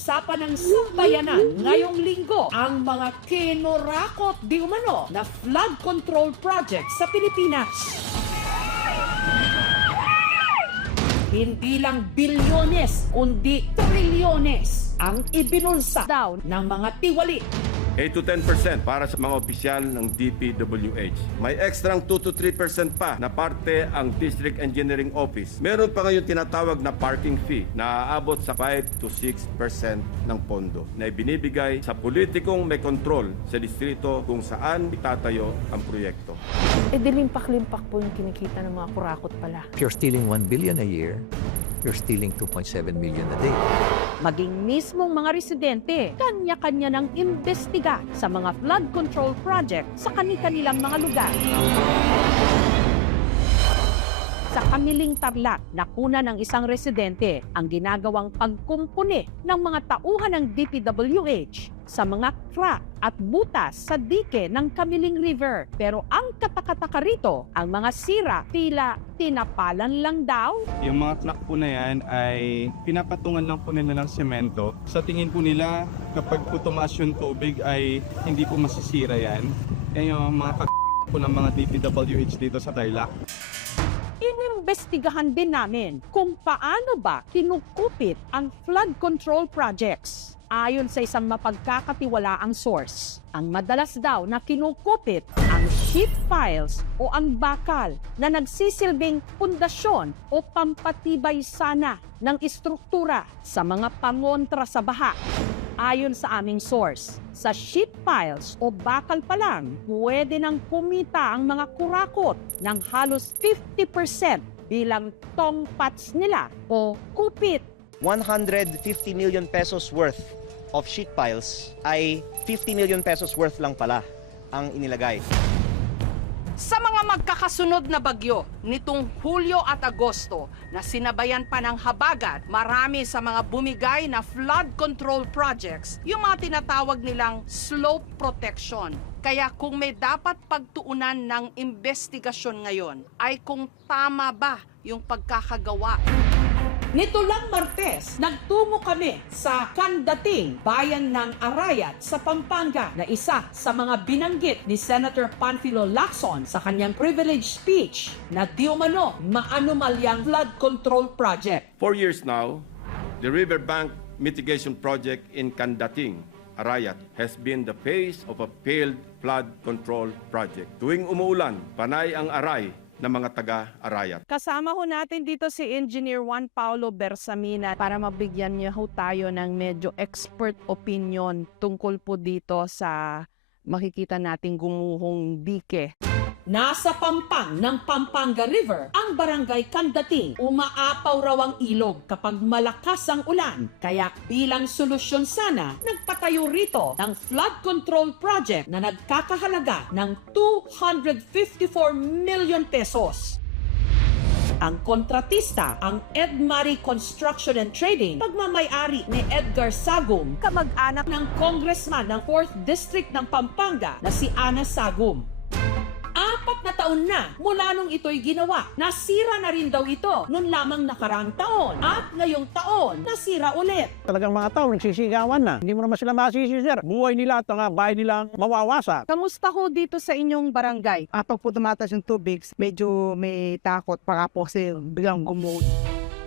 pag-uusapan ng sambayanan ngayong linggo ang mga kinurakot di umano na flood control project sa Pilipinas. Hindi lang bilyones, kundi trilyones ang ibinulsa daw ng mga tiwali 8 to 10% para sa mga opisyal ng DPWH. May ekstrang 2 to 3% pa na parte ang District Engineering Office. Meron pa ngayon tinatawag na parking fee na aabot sa 5 to 6% ng pondo na ibinibigay sa politikong may kontrol sa distrito kung saan itatayo ang proyekto. Eh, dilimpak-limpak po yung kinikita ng mga kurakot pala. If you're stealing 1 billion a year, you're stealing 2.7 million a day. Maging mismong mga residente, kanya-kanya ng imbestiga sa mga flood control project sa kani-kanilang mga lugar. Sa Kamiling Tarlac, nakuna ng isang residente ang ginagawang pagkumpuni ng mga tauhan ng DPWH sa mga crack at butas sa dike ng Kamiling River. Pero ang katakataka rito, ang mga sira tila tinapalan lang daw Yung mga crack po na yan ay pinapatungan lang po nila ng semento. Sa tingin po nila, kapag po tumaas yung tubig ay hindi po masisira yan. Yan yung mga kag po ng mga DPWH dito sa Tarlac. Inimbestigahan din namin kung paano ba kinukupit ang flood control projects. Ayon sa isang mapagkakatiwalaang source, ang madalas daw na kinukupit ang sheet piles o ang bakal na nagsisilbing pundasyon o pampatibay sana ng istruktura sa mga pangontra sa baha. Ayon sa aming source, sa sheet piles o bakal pa lang, pwede nang kumita ang mga kurakot ng halos 50% bilang tongpats nila o kupit. 150 million pesos worth of sheet piles ay 50 million pesos worth lang pala ang inilagay. Sa mga magkakasunod na bagyo nitong Hulyo at Agosto na sinabayan pa ng habagat, marami sa mga bumigay na flood control projects yung mga tinatawag nilang slope protection. Kaya kung may dapat pagtuunan ng investigasyon ngayon ay kung tama ba yung pagkakagawa Nito lang Martes, nagtungo kami sa Kandating, bayan ng Arayat sa Pampanga na isa sa mga binanggit ni Senator Panfilo Lacson sa kanyang privilege speech na di umano maanumalyang flood control project. For years now, the riverbank mitigation project in Kandating, Arayat, has been the face of a failed flood control project. Tuwing umuulan, panay ang aray ng mga taga-Arayat. Kasama ho natin dito si Engineer Juan Paulo Bersamina para mabigyan niya ho tayo ng medyo expert opinion tungkol po dito sa makikita nating gumuhong dike. Nasa pampang ng Pampanga River, ang barangay Kandating, umaapaw raw ang ilog kapag malakas ang ulan. Kaya bilang solusyon sana, nagpatayo rito ng flood control project na nagkakahalaga ng 254 million pesos. Ang kontratista, ang Edmari Construction and Trading, pagmamayari ni Edgar Sagum, kamag-anak ng congressman ng 4th District ng Pampanga na si Ana Sagum. Taon na mula nung ito'y ginawa. Nasira na rin daw ito noon lamang nakaraang taon. At ngayong taon, nasira ulit. Talagang mga tao nagsisigawan na. Hindi mo naman sila masisi, sir. Buhay nila at ang bahay nila mawawasak. Kamusta ho dito sa inyong barangay? Ah, pag po tumataas yung tubig, medyo may takot para po kasi biglang gumuhon.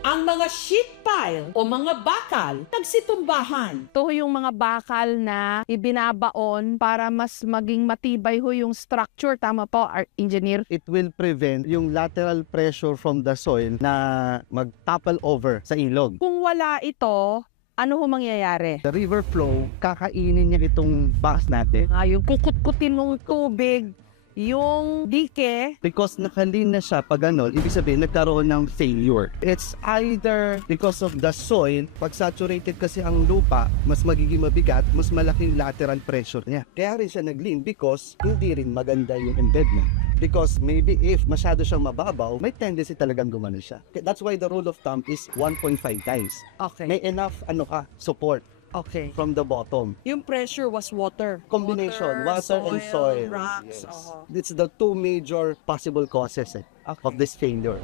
Ang mga sheet pile o mga bakal, nagsitumbahan. Ito ho yung mga bakal na ibinabaon para mas maging matibay ho yung structure. Tama po, Ar- Engineer? it will prevent yung lateral pressure from the soil na mag-topple over sa ilog. Kung wala ito, ano ho mangyayari? The river flow, kakainin niya itong box natin Ah, yung kukut-kutin ng tubig, yung dike, because nakalin na siya pag ano, ibig sabihin nagkaroon ng failure. It's either because of the soil, pag saturated kasi ang lupa, mas magiging mabigat, mas malaking lateral pressure niya. Kaya rin siya nag-lean because hindi rin maganda yung embedment. Because maybe if masyado siyang mababaw, may tendency talagang gumano siya. That's why the rule of thumb is 1.5 times. okay, May enough ano ka, support okay. from the bottom. Yung pressure was water. Combination, water, and soil. rocks, Yes. oo. It's the two major possible causes eh, of this failure.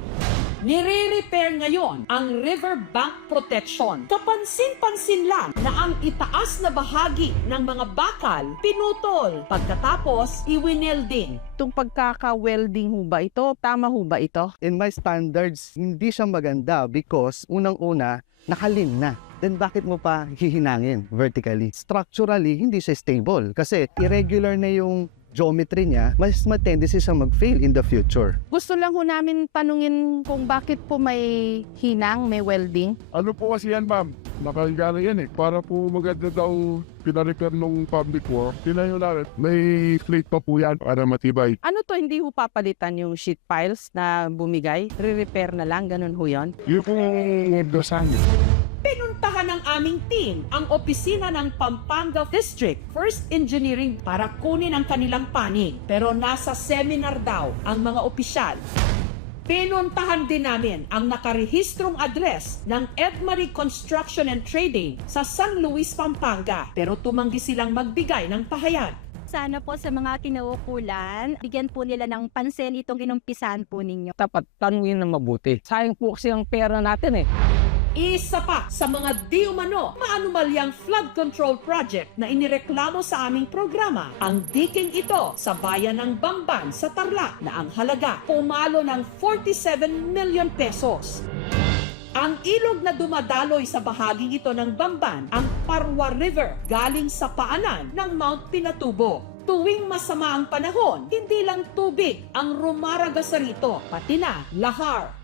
Nire-repair ngayon ang riverbank protection. Kapansin-pansin lang na ang itaas na bahagi ng mga bakal pinutol. Pagkatapos, iwinelding. Itong pagkaka-welding ho ba ito? Tama ho ba ito? In my standards, hindi siya maganda because unang-una, nakalim na. Then bakit mo pa hihinangin vertically? Structurally, hindi siya stable kasi irregular na yung geometry niya, mas ma-tendency siya mag-fail in the future. Gusto lang ho namin tanungin kung bakit po may hinang, may welding. Ano po kasi yan, ma'am? Nakagana yan eh. Para po maganda daw pinarepair nung public work, tinayo namin. May plate pa po yan para matibay. Ano to, hindi ho papalitan yung sheet piles na bumigay? Re-repair na lang, ganun ho yun? Yun po dosan. Pinuntahan ng aming team ang opisina ng Pampanga District First Engineering para kunin ang kanilang panig. Pero nasa seminar daw ang mga opisyal. Pinuntahan din namin ang nakarehistrong address ng Edmarie Construction and Trading sa San Luis, Pampanga. Pero tumanggi silang magbigay ng pahayag. Sana po sa mga kinaukulan, bigyan po nila ng pansin itong inumpisahan po ninyo. Dapat tanungin na mabuti. Sayang po kasi ang pera natin eh. Isa pa sa mga di umano maanumalyang flood control project na inireklamo sa aming programa. Ang diking ito sa bayan ng Bamban sa Tarlac na ang halaga pumalo ng 47 million pesos. Ang ilog na dumadaloy sa bahaging ito ng Bamban, ang Parwa River, galing sa paanan ng Mount Pinatubo. Tuwing masama ang panahon, hindi lang tubig ang rumaragas sa rito, pati na lahar,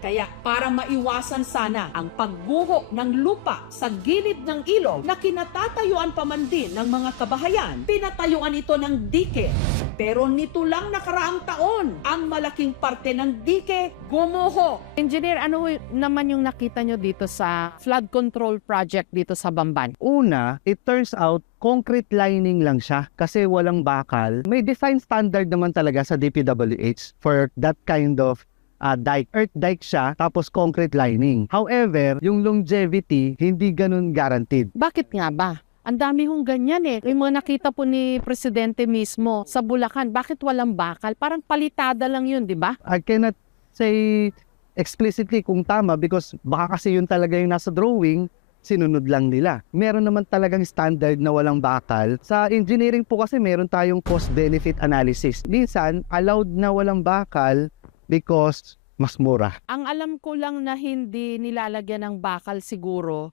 kaya para maiwasan sana ang pagguho ng lupa sa gilid ng ilog na kinatatayuan pa man din ng mga kabahayan, pinatayuan ito ng dike. Pero nito lang nakaraang taon, ang malaking parte ng dike gumuho. Engineer, ano naman yung nakita nyo dito sa flood control project dito sa Bamban? Una, it turns out concrete lining lang siya kasi walang bakal. May design standard naman talaga sa DPWH for that kind of uh, dike. Earth dike siya, tapos concrete lining. However, yung longevity, hindi ganun guaranteed. Bakit nga ba? Ang dami hong ganyan eh. Yung mga nakita po ni Presidente mismo sa Bulacan, bakit walang bakal? Parang palitada lang yun, di ba? I cannot say explicitly kung tama because baka kasi yun talaga yung nasa drawing, sinunod lang nila. Meron naman talagang standard na walang bakal. Sa engineering po kasi meron tayong cost-benefit analysis. Minsan, allowed na walang bakal because mas mura. Ang alam ko lang na hindi nilalagyan ng bakal siguro,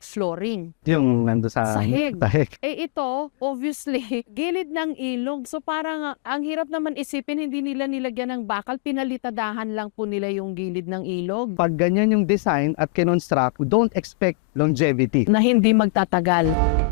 flooring. Yung nando sa Sahig. sahig. Eh ito, obviously, gilid ng ilog. So parang ang hirap naman isipin, hindi nila nilagyan ng bakal, pinalitadahan lang po nila yung gilid ng ilog. Pag ganyan yung design at kinonstruct, don't expect longevity. Na hindi magtatagal.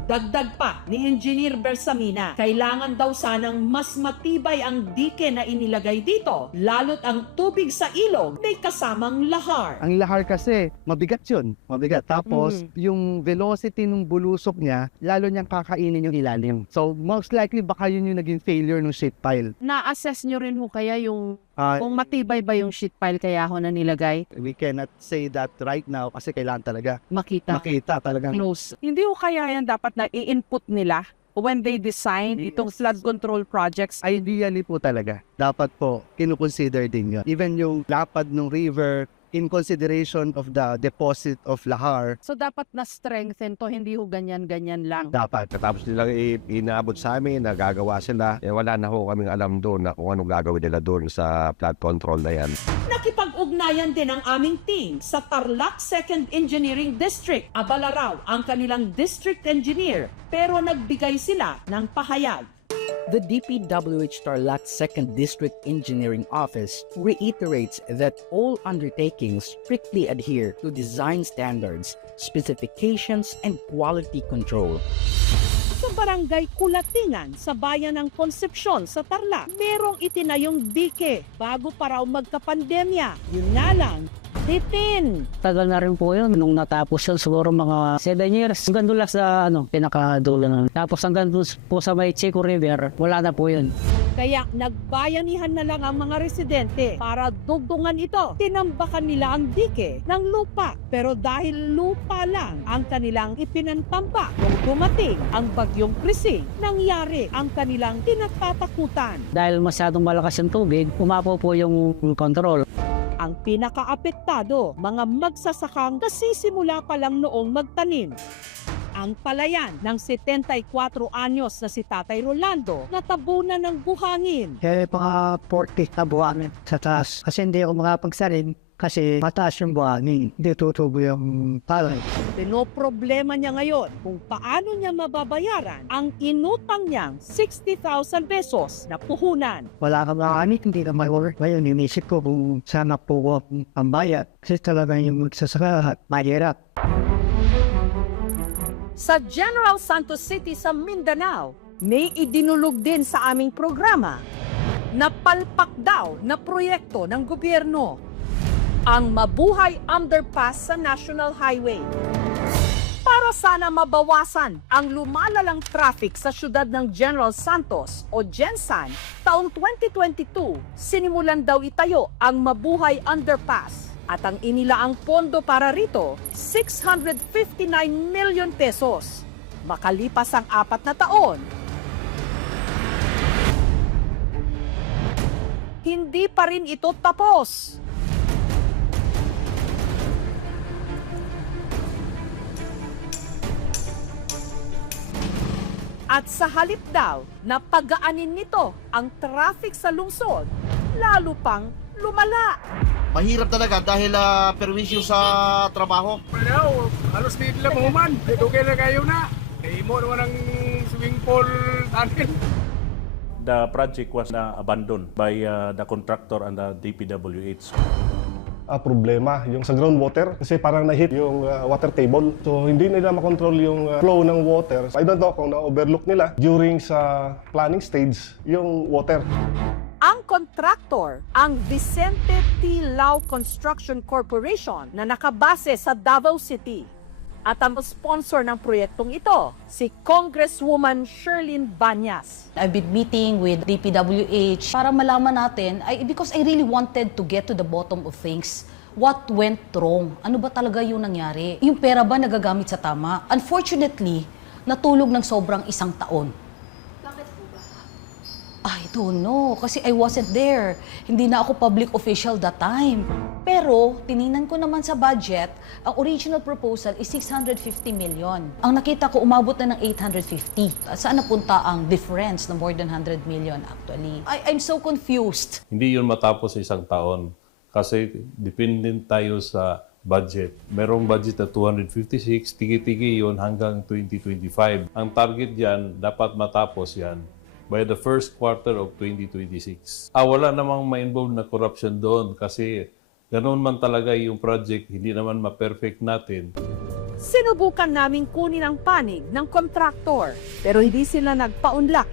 Dagdag pa ni Engineer Bersamina, kailangan daw sanang mas matibay ang dike na inilagay dito, lalo't ang tubig sa ilog may kasamang lahar. Ang lahar kasi, mabigat yun. Mabigat. Tapos, Mhm. yung velocity ng bulusok niya, lalo niyang kakainin yung ilalim. So, most likely, baka yun yung naging failure ng sheet pile. Na-assess nyo rin ho kaya yung Ah, kung matibay ba yung sheet pile kaya ho na nilagay? we cannot say that right now kasi kailangan talaga Makita. makita talagang Close. Hindi ho kaya yan dapat na i-input nila when they design itong flood control projects. Ideally po talaga, dapat po kinukonsider din yun. Even yung lapad ng river, in consideration of the deposit of lahar, So dapat na-strengthen to, hindi ho ganyan-ganyan lang. dapat. Tapos nilang i- inaabot sa amin, nagagawa sila. Eh, wala na ho kaming alam doon na kung anong gagawin nila doon sa flood control na yan. Nakipag-ugnayan din ang aming team sa Tarlac 2nd Engineering District. Abala raw ang kanilang district engineer pero nagbigay sila ng pahayag. The DPWH Tarlac 2nd District Engineering Office reiterates that all undertakings strictly adhere to design standards, specifications, and quality control. Sa barangay Kulatingan sa bayan ng Concepcion sa Tarlac, merong itinayong dike bago pa raw magkapandemya. Yun nga lang, bitin. Tagal na rin po yun. Nung natapos yun, siguro mga 7 years. Hanggang doon lang sa ano, pinakadulo na. Tapos hanggang doon po sa may Chico River, wala na po yun. Kaya nagbayanihan na lang ang mga residente para dugtungan ito. Tinambakan nila ang dike ng lupa. Pero dahil lupa lang ang kanilang ipinantamba nung dumating ang bagyong krising, nangyari ang kanilang tinatatakutan. Dahil masyadong malakas yung tubig, umapo po yung control. Ang pinakaapektado, mga magsasakang nasisimula pa lang noong magtanim. Ang palayan ng 74 anyos na si Tatay Rolando natabunan ng buhangin. Kaya mga 40 na buhangin sa taas. Kasi hindi ako makapagsarin kasi mataas yung buhangin. Hindi tutubo yung palay. Pinoproblema niya ngayon kung paano niya mababayaran ang inutang niyang 60,000 pesos na puhunan. Wala kang makanit, hindi ka may-work. Ngayon, inisip ko kung sana po ang bayad. Kasi talaga yung magsasaka, mahirap. Sa General Santos City sa Mindanao, may idinulog din sa aming programa na palpak daw na proyekto ng gobyerno ang Mabuhay Underpass sa National Highway. Para sana mabawasan ang lumalalang traffic sa syudad ng General Santos o Gensan, taong 2022, sinimulan daw itayo ang Mabuhay Underpass at ang inilaang pondo para rito, 659 million pesos. Makalipas ang apat na taon, hindi pa rin ito tapos. At sa halip daw na pagaanin nito ang traffic sa lungsod, lalo pang lumala. Mahirap talaga dahil uh, perwisyo sa trabaho. Ano, halos di nila mahuman. Dugay na kayo na. Eh, mo naman ang swimming pool tunnel. The project was na abandoned by uh, the contractor and the DPWH. Ah, problema yung sa groundwater kasi parang na-hit yung ah, water table. So hindi nila makontrol yung ah, flow ng water. I don't know kung na-overlook nila during sa planning stage yung water. Ang kontraktor, ang Vicente T. Lau Construction Corporation na nakabase sa Davao City. At ang sponsor ng proyektong ito, si Congresswoman Sherlyn Banyas. I've been meeting with DPWH para malaman natin, I, because I really wanted to get to the bottom of things. What went wrong? Ano ba talaga yung nangyari? Yung pera ba nagagamit sa tama? Unfortunately, natulog ng sobrang isang taon. I don't know, kasi I wasn't there. Hindi na ako public official that time. Pero, tiningnan ko naman sa budget, ang original proposal is 650 million. Ang nakita ko, umabot na ng 850. Saan napunta ang difference na more than 100 million actually? I, I'm so confused. Hindi yun matapos sa isang taon kasi dependent tayo sa budget. Merong budget na 256, tigi-tigi yun hanggang 2025. Ang target yan, dapat matapos yan by the first quarter of 2026. Ah, wala namang ma-involve na corruption doon kasi ganoon man talaga yung project, hindi naman ma-perfect natin. Sinubukan naming kunin ang panig ng kontraktor, pero hindi sila nagpaunlak.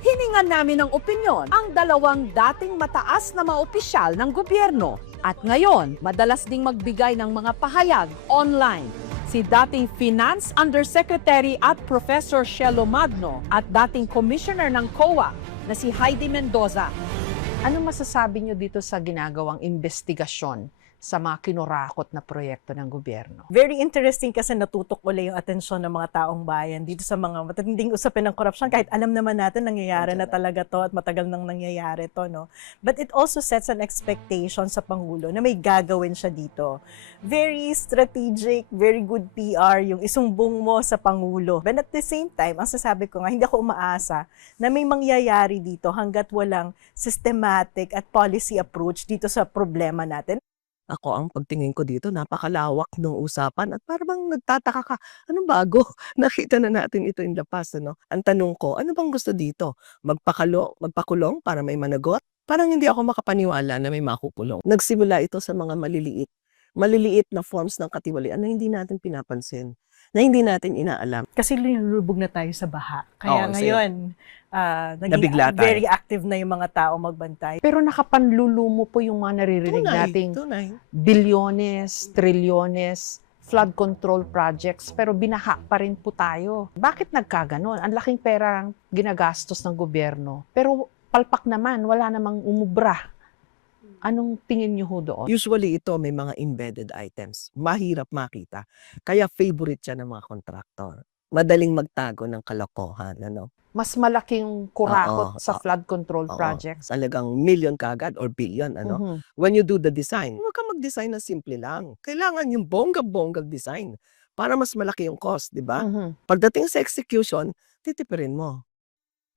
Hiningan namin ng opinyon ang dalawang dating mataas na mga opisyal ng gobyerno at ngayon madalas ding magbigay ng mga pahayag online. Si dating Finance Undersecretary at Professor Shelo Magno at dating Commissioner ng COA na si Heidi Mendoza. Ano masasabi nyo dito sa ginagawang investigasyon sa mga kinurakot na proyekto ng gobyerno? Very interesting kasi natutok uli yung atensyon ng mga taong bayan dito sa mga matinding usapin ng korupsyon. Kahit alam naman natin nangyayari na talaga to at matagal nang nangyayari to no? But it also sets an expectation sa pangulo na may gagawin siya dito. Very strategic very good PR yung isumbong mo sa pangulo. But at the same time ang sasabi ko nga hindi ako umaasa na may mangyayari dito hanggat walang systematic at policy approach dito sa problema natin Ako, ang pagtingin ko dito, napakalawak ng usapan at parang nagtataka ka, anong bago? Nakita na natin ito in the past, ano? Ang tanong ko, ano bang gusto dito? Magpakalo, magpakulong para may managot? Parang hindi ako makapaniwala na may makukulong. Nagsimula ito sa mga maliliit, maliliit na forms ng katiwalian na hindi natin pinapansin, na hindi natin inaalam. Kasi lulubog na tayo sa baha. Kaya Oo, ngayon, ah, naging Nabigla tayo. very active na yung mga tao magbantay. Pero nakapanlulumo po yung mga naririnig Tunay, nating tunay. bilyones, trilyones, flood control projects, pero binaha pa rin po tayo. Bakit nagkaganon? Ang laking pera ang ginagastos ng gobyerno. Pero palpak naman, wala namang umubra. Anong tingin niyo ho doon? Usually ito may mga embedded items. Mahirap makita. Kaya favorite siya ng mga kontraktor. Madaling magtago ng kalokohan. Ano? Mas malaking kurakot Oo, sa oo, flood control Oo, projects. Talagang million kagad or billion ano. Mhm. When you do the design, huwag kang mag-design na simple lang. Kailangan yung bongga-bongga design para mas malaki yung cost, di ba? Mhm. Pagdating sa execution, titipirin mo.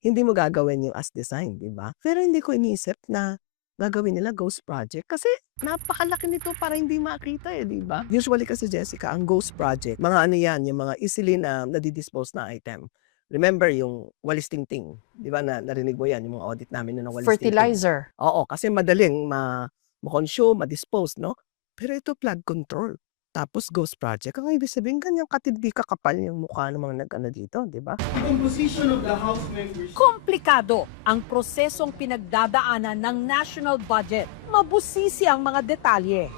Hindi mo gagawin yung as design, di ba? Pero hindi ko iniisip na gagawin nila ghost project kasi napakalaki nito para hindi makita eh, di ba? Usually kasi Jessica, ang ghost project, mga ano yan, yung mga easily na nadidispose na item. Remember yung walis tingting, di ba na narinig mo yan, yung mga audit namin na ng walis tingting. Fertilizer. Oo, kasi madaling ma ma-consume, ma-dispose, no? Pero ito flood control. Tapos ghost project. Ang ibig sabihin, ganyang katindi kakapal yung mukha ng mga nag-ano dito, di ba? Composition of the House members. Komplikado ang prosesong pinagdadaanan ng national budget. Mabusisi ang mga detalye.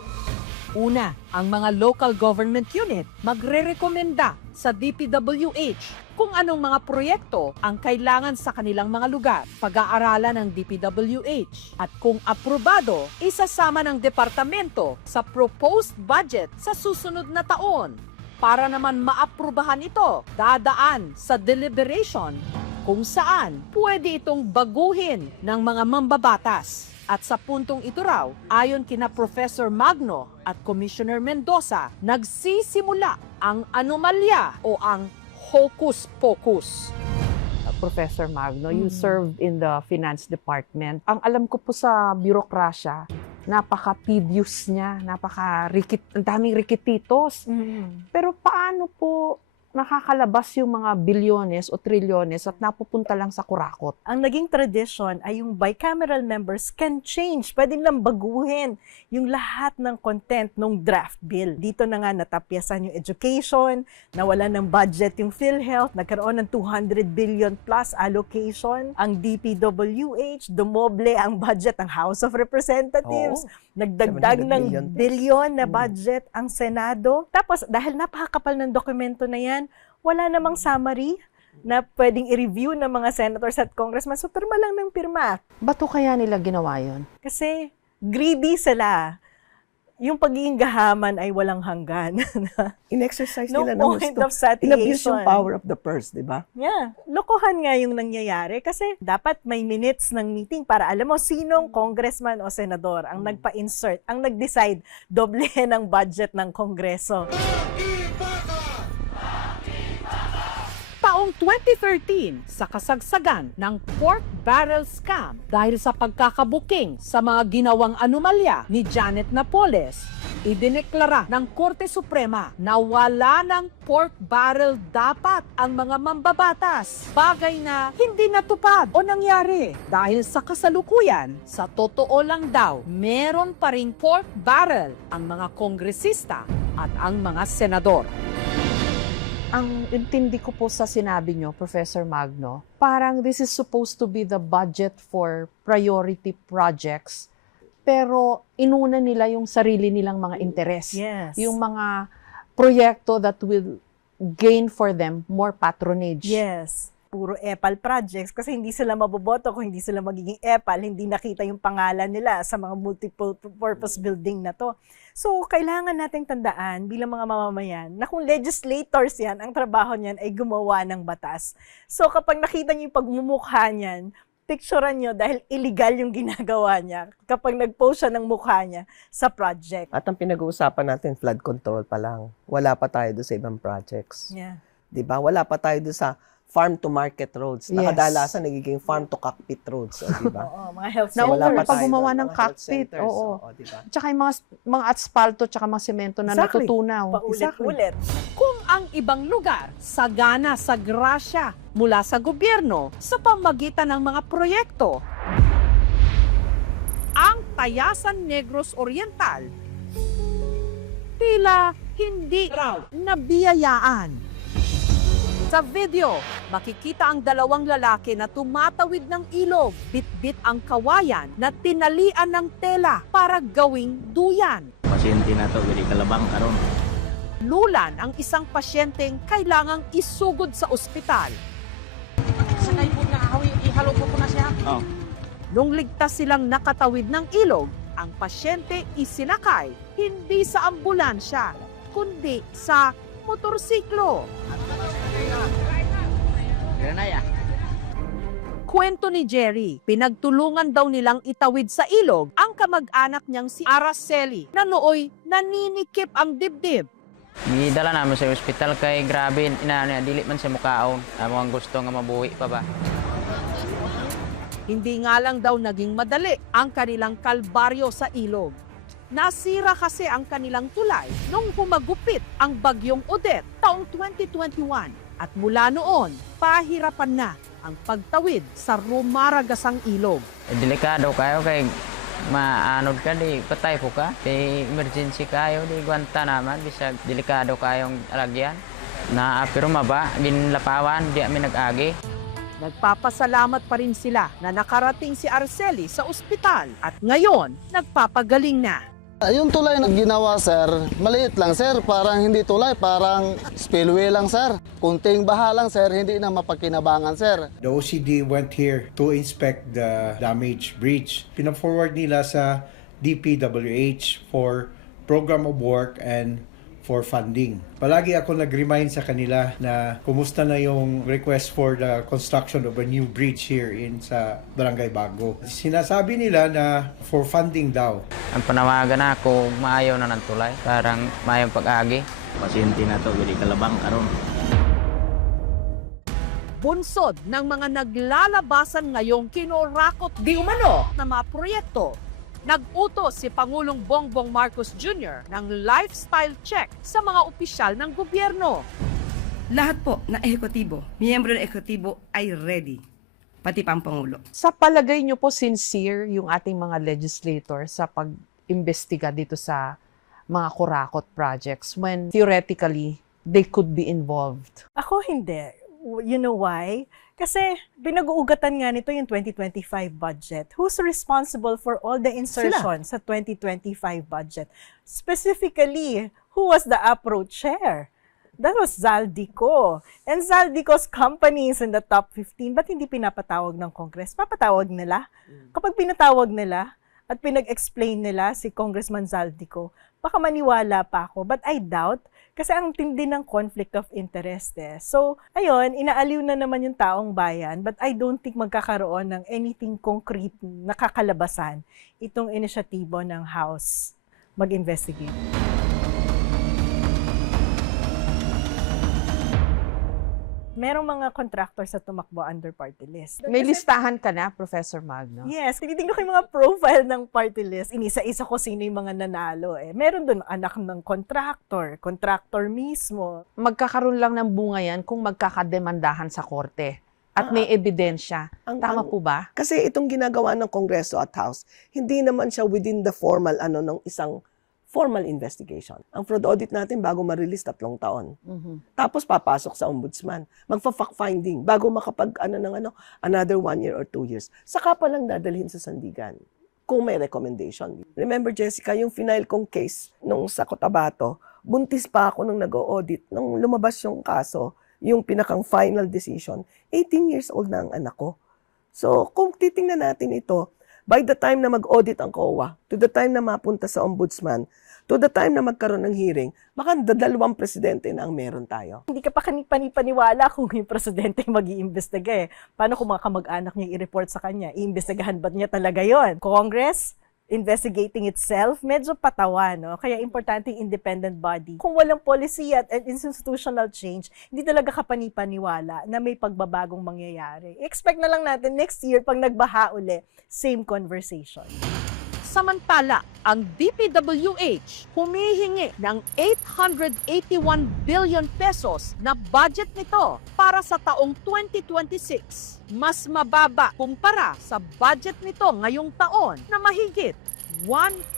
Una, ang mga local government unit magre-rekomenda sa DPWH kung anong mga proyekto ang kailangan sa kanilang mga lugar. Pag-aaralan ng DPWH at kung aprobado, isasama ng departamento sa proposed budget sa susunod na taon. Para naman maaprubahan ito, dadaan sa deliberation kung saan pwede itong baguhin ng mga mambabatas. At sa puntong ito raw, ayon kina Professor Magno at Commissioner Mendoza, nagsisimula ang anomalya o ang hocus pocus. Professor Magno, you Mhm. served in the finance department. Ang alam ko po sa birokrasya, napaka-tedious niya, napaka-rikit, ang daming rikititos. Pero paano po nakakalabas yung mga bilyones o trilyones at napupunta lang sa kurakot? Ang naging tradition ay yung bicameral members can change. Pwede lang baguhin yung lahat ng content ng draft bill. Dito na nga natapyasan yung education, nawala ng budget yung PhilHealth, nagkaroon ng 200 billion plus allocation. Ang DPWH, dumoble ang budget ng House of Representatives. Oo. Nagdagdag 700 ng billion na budget ang Senado. Tapos dahil napakakapal ng dokumento na yan, wala namang summary na pwedeng i-review ng mga senators at congressmen. So, pirma lang ng pirma. Bato kaya nila ginawa yon? Kasi greedy sila. Yung pagiging gahaman ay walang hanggan. In-exercise no nila ng gusto. of satiation. In-abuse yung power of the purse, di ba? Yeah. Lokohan nga yung nangyayari kasi dapat may minutes ng meeting para alam mo sinong congressman o senador ang nagpa-insert, ang nag-decide doble ng budget ng kongreso. Taong 2013 sa kasagsagan ng pork barrel scam dahil sa pagkakabuking sa mga ginawang anomalya ni Janet Napoles, idineklara ng Korte Suprema na wala ng pork barrel dapat ang mga mambabatas. Bagay na hindi natupad o nangyari dahil sa kasalukuyan, sa totoo lang daw, meron pa ring pork barrel ang mga kongresista at ang mga senador. Ang intindi ko po sa sinabi nyo, Professor Magno, parang this is supposed to be the budget for priority projects, pero inuna nila yung sarili nilang mga interes. Yes. Yung mga proyekto that will gain for them more patronage. Yes. Puro EPAL projects kasi hindi sila maboboto kung hindi sila magiging EPAL, hindi nakita yung pangalan nila sa mga multiple purpose building na to. So, kailangan nating tandaan bilang mga mamamayan na kung legislators yan, ang trabaho niyan ay gumawa ng batas. So, kapag nakita niyo yung pagmumukha niyan, picturean nyo dahil illegal yung ginagawa niya kapag nag-post siya ng mukha niya sa project. At ang pinag-uusapan natin, flood control pa lang. Wala pa tayo doon sa ibang projects. Yeah. Di ba? Wala pa tayo doon sa farm to market roads. Yes. Nakadalasan nagiging farm to cockpit roads. O, di ba? Oo, mga health So, wala Nauna pa pa tayo gumawa ng cockpit. centers. Oo. Oo, di ba? Tsaka yung mga, mga asfalto tsaka mga semento na Exactly. natutunaw. Paulit-ulit. Kung ang ibang lugar sagana sa grasya mula sa gobyerno sa pamagitan ng mga proyekto. Ang Tayasan Negros Oriental tila hindi raw nabiyayaan. Sa video, makikita ang dalawang lalaki na tumatawid ng ilog, bitbit ang kawayan na tinalian ng tela para gawing duyan. Pasyente na to, gali kalabang karon. Lulan ang isang pasyenteng kailangang isugod sa ospital. Sakay po na awi, ihalo po ko na siya. Oh. Nung ligtas silang nakatawid ng ilog, ang pasyente isinakay hindi sa ambulansya, kundi sa motorsiklo. Kwento ni Jerry, pinagtulungan daw nilang itawid sa ilog ang kamag-anak niyang si Araceli na nooy naninikip ang dibdib. Gidala namin sa ospital kay grabe ina niya dili man sa mukaon. Amo ang gusto nga mabuhi pa ba. Hindi nga lang daw naging madali ang kanilang kalbaryo sa ilog. Nasira kasi ang kanilang tulay nung humagupit ang bagyong Odette taong 2021 at mula noon, pahirapan na ang pagtawid sa rumaragasang ilog. Eh, delikado kayo kay maanod ka di patay po ka. Di emergency kayo di gwanta naman bisag delikado kayong alagyan. Na pero maba ginlapawan di amin nag-agi. Nagpapasalamat pa rin sila na nakarating si Arceli sa ospital at ngayon nagpapagaling na. Ah, Yung tulay na ginawa, sir, maliit lang, sir. Parang hindi tulay, parang spillway lang, sir. Kunting baha lang, sir. Hindi na mapakinabangan, sir. The OCD went here to inspect the damaged bridge. Pina-forward nila sa DPWH for program of work and for funding. Palagi ako nag-remind sa kanila na kumusta na yung request for the construction of a new bridge here in sa Barangay Bago. Sinasabi nila na for funding daw. Ang panawagan ako maayo na ng tulay. Parang mayong pag-agi. Pasyente na to, gali kalabang karon. Bunsod ng mga naglalabasan ngayong kinorakot di umano na mga proyekto. Nag-utos si Pangulong Bongbong Marcos Jr. ng lifestyle check sa mga opisyal ng gobyerno. Lahat po na ehekutibo, miyembro ng ehekutibo ay ready. Pati pa ang Pangulo. Sa palagay niyo po sincere yung ating mga legislator sa pag-imbestiga dito sa mga kurakot projects when theoretically they could be involved? Ako hindi. You know why? Kasi pinag-uugatan nga nito yung 2025 budget. Who's responsible for all the insertions sa 2025 budget? Specifically, who was the approach chair? That was Zaldico. And Zaldico's company is in the top 15. Ba't hindi pinapatawag ng Congress? Papatawag nila. Kapag pinatawag nila at pinag-explain nila si Congressman Zaldico, baka maniwala pa ako. But I doubt kasi ang tindi ng conflict of interest eh. So, ayun, inaaliw na naman yung taong bayan, but I don't think magkakaroon ng anything concrete na kakalabasan itong inisyatibo ng House mag-investigate. Merong mga contractors sa tumakbo under party list. May Kasi- listahan ka na, Professor Magno? Yes, tinitingnan ko yung mga profile ng party list. Inisa-isa ko sino yung mga nanalo. Eh. Meron doon anak ng contractor, contractor mismo. Magkakaroon lang ng bunga yan kung magkakademandahan sa korte at may ebidensya. Tama po ba? Kasi itong ginagawa ng Kongreso at House, hindi naman siya within the formal ano ng isang formal investigation. Ang fraud audit natin bago ma-release tatlong taon. Tapos papasok sa ombudsman. Magfa-fact finding bago makapag ano ng ano another one year or two years. Saka pa lang dadalhin sa sandigan kung may recommendation. Remember Jessica, yung final kong case nung sa Cotabato, buntis pa ako nung nag-audit. Nung lumabas yung kaso, yung pinakang final decision, 18 years old na ang anak ko. So, kung titingnan natin ito, by the time na mag-audit ang COA, to the time na mapunta sa ombudsman, to the time na magkaroon ng hearing, baka dalawang presidente na ang meron tayo. Hindi ka pa kanipani-paniwala kung yung presidente mag iimbestiga eh. Paano kung mga kamag-anak niya i-report sa kanya? Iimbestigahan ba niya talaga yon? Congress? investigating itself, medyo patawa, no? Kaya importante yung independent body. Kung walang policy at institutional change, hindi talaga kapani-paniwala na may pagbabagong mangyayari. Expect na lang natin next year, pag nagbaha uli, same conversation. Samantala, ang DPWH humihingi ng 881 billion pesos na budget nito para sa taong 2026. Mas mababa kumpara sa budget nito ngayong taon na mahigit 1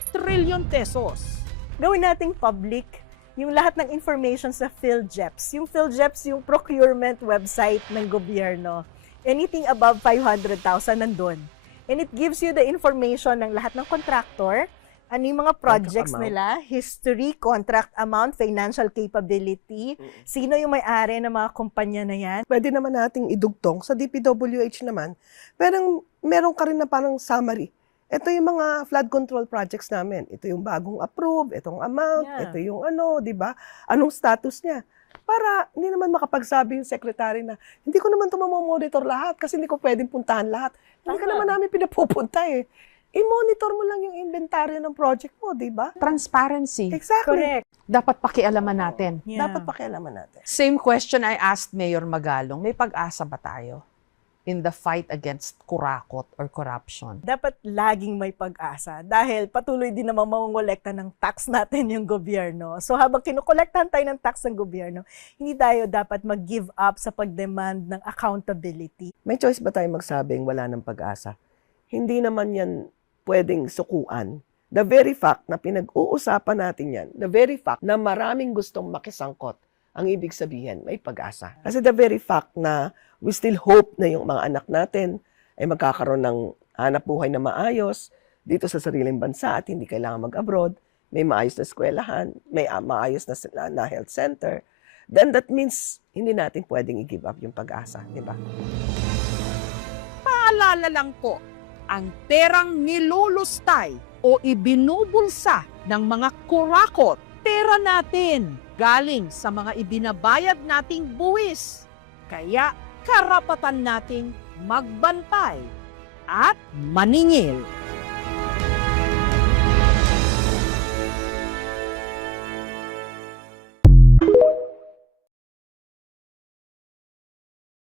trillion pesos. Gawin nating public yung lahat ng information sa PhilJeps. Yung PhilJeps, yung procurement website ng gobyerno. Anything above 500,000 nandun. And it gives you the information ng lahat ng contractor, ano yung mga projects nila, history, contract amount, financial capability, sino yung may-ari ng mga kumpanya na yan. Pwede naman nating idugtong sa DPWH naman. Pero meron ka rin na parang summary. Ito yung mga flood control projects namin. Ito yung bagong approve, itong amount, Yeah. ito yung ano, di ba? Anong status niya? Para hindi naman makapagsabi yung secretary na, hindi ko naman ito mamomonitor lahat kasi hindi ko pwedeng puntahan lahat. Hindi ka naman namin pinapupunta eh. I-monitor mo lang yung inventory ng project mo, di ba? Transparency. Exactly. Correct. Dapat pakialaman natin. Dapat pakialaman natin. Same question I asked Mayor Magalong. May pag-asa ba tayo in the fight against kurakot or corruption? Dapat laging may pag-asa dahil patuloy din namang mangongolekta ng tax natin yung gobyerno. So habang kinukolektahan tayo ng tax ng gobyerno, hindi tayo dapat mag-give up sa pag-demand ng accountability. May choice ba tayong magsabing wala ng pag-asa? Hindi naman yan pwedeng sukuan. The very fact na pinag-uusapan natin yan, the very fact na maraming gustong makisangkot, ang ibig sabihin, may pag-asa. Kasi the very fact na we still hope na yung mga anak natin ay magkakaroon ng hanap buhay na maayos dito sa sariling bansa at hindi kailangan mag-abroad, may maayos na eskwelahan, may ah, maayos na, na health center, then that means hindi natin pwedeng i-give up yung pag-asa, di ba? Paalala lang po, ang perang nilulustay o ibinubulsa ng mga kurakot, pera natin galing sa mga ibinabayad nating buwis. Kaya karapatan nating magbantay at maningil.